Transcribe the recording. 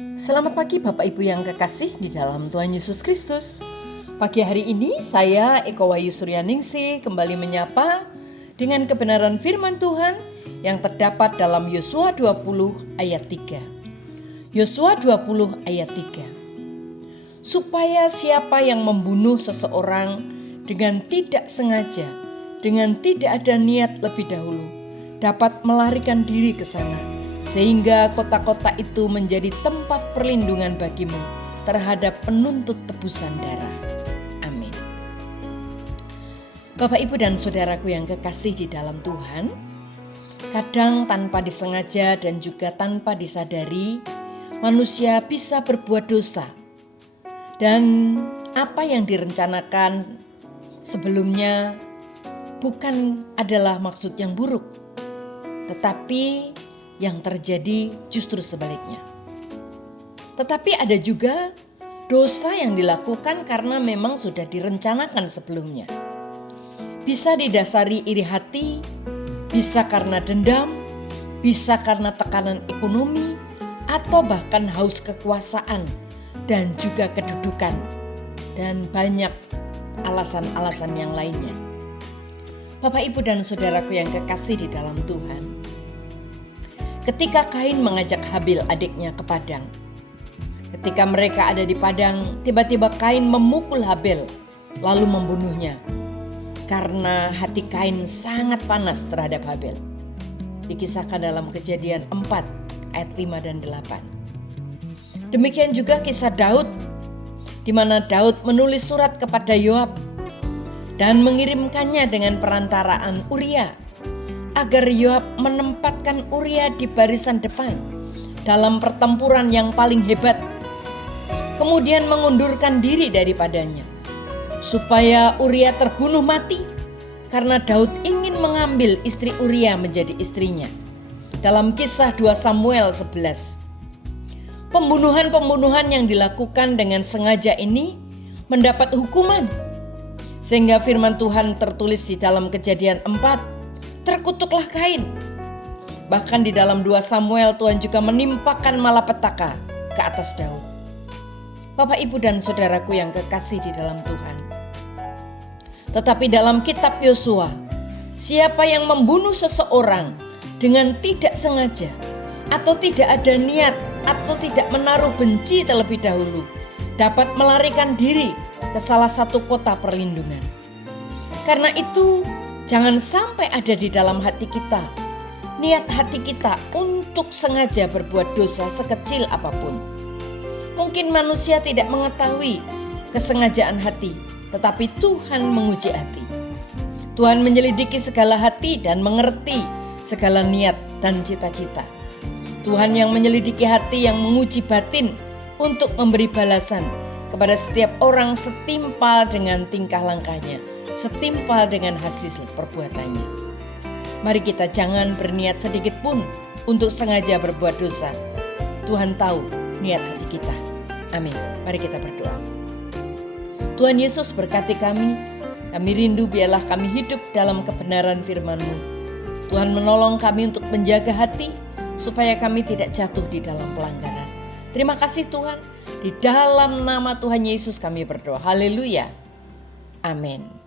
Selamat pagi Bapak Ibu yang kekasih di dalam Tuhan Yesus Kristus. Pagi hari ini saya Eko Wahyu Suryaningsih kembali menyapa dengan kebenaran firman Tuhan yang terdapat dalam Yosua 20 ayat 3. Yosua 20 ayat 3. Supaya siapa yang membunuh seseorang dengan tidak sengaja, dengan tidak ada niat lebih dahulu, dapat melarikan diri ke sana, sehingga kota-kota itu menjadi tempat perlindungan bagimu terhadap penuntut tebusan darah. Amin. Bapak, Ibu, dan saudaraku yang kekasih di dalam Tuhan, kadang tanpa disengaja dan juga tanpa disadari, manusia bisa berbuat dosa. Dan apa yang direncanakan sebelumnya bukan adalah maksud yang buruk, tetapi yang terjadi justru sebaliknya. Tetapi ada juga dosa yang dilakukan karena memang sudah direncanakan sebelumnya. Bisa didasari iri hati, bisa karena dendam, bisa karena tekanan ekonomi, atau bahkan haus kekuasaan dan juga kedudukan, dan banyak alasan-alasan yang lainnya. Bapak, Ibu, dan saudaraku yang kekasih di dalam Tuhan, ketika Kain mengajak Habil adiknya ke padang, ketika mereka ada di padang, tiba-tiba Kain memukul Habil lalu membunuhnya karena hati Kain sangat panas terhadap Habil. Dikisahkan dalam Kejadian 4 ayat 5 dan 8. Demikian juga kisah Daud, di mana Daud menulis surat kepada Yoab dan mengirimkannya dengan perantaraan Uria, agar Yoab menempatkan Uria di barisan depan dalam pertempuran yang paling hebat, kemudian mengundurkan diri daripadanya, supaya Uria terbunuh mati karena Daud ingin mengambil istri Uria menjadi istrinya. Dalam kisah 2 Samuel 11. Pembunuhan-pembunuhan yang dilakukan dengan sengaja ini mendapat hukuman, sehingga firman Tuhan tertulis di dalam Kejadian 4, terkutuklah Kain. Bahkan di dalam 2 Samuel Tuhan juga menimpakan malapetaka ke atas Daud. Bapak, Ibu, dan saudaraku yang kekasih di dalam Tuhan. Tetapi dalam kitab Yosua, siapa yang membunuh seseorang dengan tidak sengaja, atau tidak ada niat, atau tidak menaruh benci terlebih dahulu, dapat melarikan diri ke salah satu kota perlindungan. Karena itu, jangan sampai ada di dalam hati kita, niat hati kita untuk sengaja berbuat dosa sekecil apapun. Mungkin manusia tidak mengetahui kesengajaan hati, tetapi Tuhan menguji hati. Tuhan menyelidiki segala hati dan mengerti segala niat dan cita-cita. Tuhan yang menyelidiki hati, yang menguji batin untuk memberi balasan kepada setiap orang setimpal dengan tingkah langkahnya, setimpal dengan hasil perbuatannya. Mari kita jangan berniat sedikit pun untuk sengaja berbuat dosa. Tuhan tahu niat hati kita. Amin. Mari kita berdoa. Tuhan Yesus, berkati kami. Kami rindu biarlah kami hidup dalam kebenaran firman-Mu. Tuhan menolong kami untuk menjaga hati supaya kami tidak jatuh di dalam pelanggaran. Terima kasih Tuhan. Di dalam nama Tuhan Yesus kami berdoa. Haleluya. Amin.